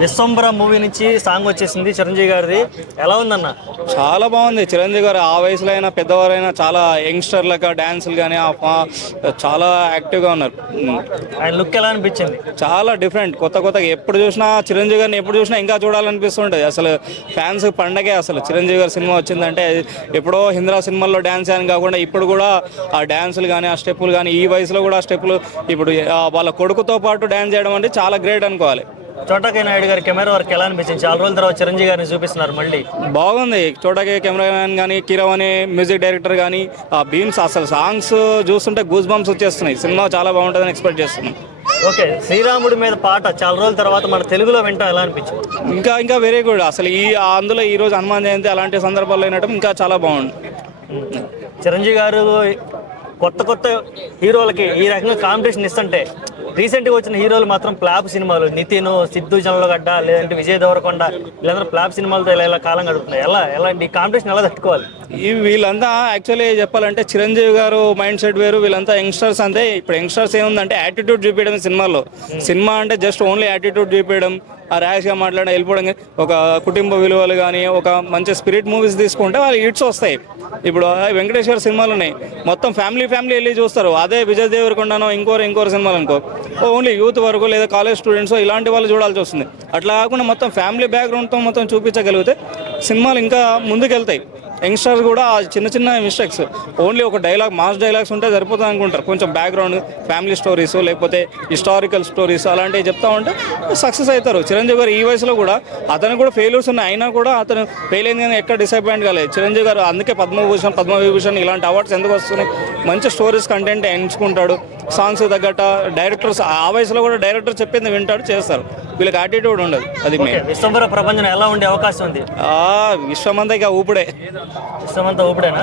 Vishwambhara movie నుంచి song వచ్చేసింది చిరంజీవి గారిది. ఎలా ఉందన్న? చాలా బాగుంది. చిరంజీవి గారు ఆ వయసులో అయినా పెద్దవారైనా చాలా యంగ్స్టర్లకు డ్యాన్సులు కానీ చాలా యాక్టివ్గా ఉన్నారు. ఆయన లుక్ ఎలా అనిపించింది? చాలా డిఫరెంట్, కొత్తగా ఎప్పుడు చూసినా చిరంజీవి గారిని ఎప్పుడు చూసినా ఇంకా చూడాలనిపిస్తుంటుంది. అసలు ఫ్యాన్స్ పండగే. అసలు చిరంజీవి గారి సినిమా వచ్చిందంటే ఎప్పుడో హింద్రా సినిమాల్లో డ్యాన్స్ అని కాకుండా ఇప్పుడు కూడా ఆ డ్యాన్సులు కానీ ఆ స్టెప్పులు కానీ ఈ వయసులో కూడా ఆ స్టెప్పులు ఇప్పుడు వాళ్ళ కొడుకుతో పాటు డ్యాన్స్ చేయడం అంటే చాలా గ్రేట్ అనుకోవాలి. చోటా నాయుడు గారి కెమెరా వర్క్ ఎలా అనిపించింది? చాలా రోజుల తర్వాత చిరంజీవి గారిని చూపిస్తున్నారు మళ్ళీ. బాగుంది. చోటకి కెమెరామెన్ కానీ కీరవాణి మ్యూజిక్ డైరెక్టర్ కానీ ఆ బీమ్స్ అసలు సాంగ్స్ చూస్తుంటే గూస్ బంప్స్ వచ్చేస్తున్నాయి. సినిమా చాలా బాగుంటుందని ఎక్స్పెక్ట్ చేస్తున్నాం. ఓకే, శ్రీరాముడి మీద పాట చాలా రోజుల తర్వాత మన తెలుగులో వింటాం, ఎలా అనిపించింది? ఇంకా వెరీ గుడ్. అసలు అందులో ఈరోజు హనుమాన్ జయంతి అలాంటి సందర్భాల్లో వినడం ఇంకా చాలా బాగుంది. చిరంజీవి గారు కొత్త హీరోలకి ఈ రకంగా కాంపిటీషన్ ఇస్తుంటే రీసెంట్గా వచ్చిన హీరోలు మాత్రం ఫ్లాప్ సినిమాలు, నితిన్, సిద్ధు జొన్నలగడ్డ, లేదంటే విజయ్ దేవరకొండ, వీళ్ళందరూ ఫ్లాప్ సినిమాలతో ఇలా కాలం గడుపుతున్నాయి. ఎలా ఈ కాంపిటీషన్ ఎలా తట్టుకోవాలి? వీళ్ళంతా యాక్చువల్లీ చెప్పాలంటే చిరంజీవి గారు మైండ్ సెట్ వేరు, వీళ్ళంతా యంగ్స్టర్స్. అంతే ఇప్పుడు యంగ్స్టర్స్ ఏముందంటే యాటిట్యూడ్ చూపించడం సినిమాలో. సినిమా అంటే జస్ట్ ఓన్లీ యాటిట్యూడ్ చూపించడం, ఆ ర్యాష్గా మాట్లాడడం, వెళ్ళిపోవడం. ఒక కుటుంబ విలువలు కానీ ఒక మంచి స్పిరిట్ మూవీస్ తీసుకుంటే వాళ్ళు హిట్స్ వస్తాయి. ఇప్పుడు వెంకటేశ్వర సినిమాలు ఉన్నాయి, మొత్తం ఫ్యామిలీ వెళ్ళి చూస్తారు. అదే విజయ్ దేవరకొండనో ఇంకోరు సినిమాలు అనుకో ఓన్లీ యూత్ వరకు లేదా కాలేజ్ స్టూడెంట్స్ ఇలాంటి వాళ్ళు చూడాల్సి వస్తుంది. అట్లా కాకుండా మొత్తం ఫ్యామిలీ బ్యాక్గ్రౌండ్తో మొత్తం చూపించగలిగితే సినిమాలు ఇంకా ముందుకెళ్తాయి. యంగ్స్టర్స్ కూడా చిన్న మిస్టేక్స్ ఓన్లీ ఒక మాస్ డైలాగ్స్ ఉంటే సరిపోతుంది అనుకుంటారు. కొంచెం బ్యాక్గ్రౌండ్ ఫ్యామిలీ స్టోరీస్ లేకపోతే హిస్టారికల్ స్టోరీస్ అలాంటివి చెప్తా ఉంటే సక్సెస్ అవుతారు. చిరంజీవి గారు ఈ వయసులో కూడా అతను కూడా ఫెయిల్యూర్స్ ఉన్నాయి, అయినా కూడా అతను ఫెయిల్ అయింది కానీ ఎక్కడ డిసప్పాయింట్ కాలేదు. చిరంజీవి గారు అందుకే పద్మవిభూషణ్ ఇలాంటి అవార్డ్స్ ఎందుకు వస్తున్నాయి? మంచి స్టోరీస్ కంటెంట్ ఎంచుకుంటాడు, సాంగ్స్ తగ్గట్ట డైరెక్టర్స్ ఆ వయసులో కూడా డైరెక్టర్ చెప్పింది వింటాడు, చేస్తారు. వీళ్ళకి యాటిట్యూడ్ ఉండదు. అది విశ్వంబర ప్రపంచం ఎలా ఉండే అవకాశం ఉంది? విశ్వమంతా ఇక ఊపుడే. విశ్వమంతా ఊపుడేనా?